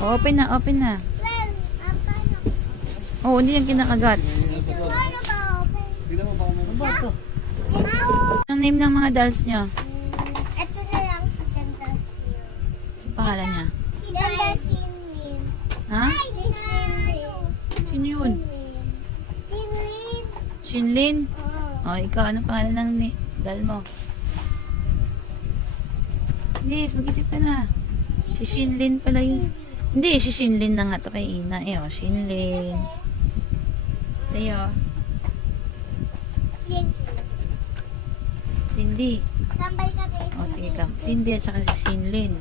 Open na, open na. Well, paano? Oh, hindi yan kinakagat. Paano ba open? Tignan mo baka meron ba ito? Ang name ng mga dolls niya? Ito na lang si Gandasin. Sa pangalan niya? Si Gandasin. Ha? Si Sinlin. Sino yun? Sinlin. Shinlin? Oo. Oh, ikaw, anong pangalan ng doll mo? Yes, mag-isip ka na. Si Shinlin pala yun. Hindi, si Shinlin na nga to kay Ina. Eh, oh, Shinlin. Sa'yo, Cindy. Tambay kami. Oh, sige ka. Cindy at saka si Shinlin.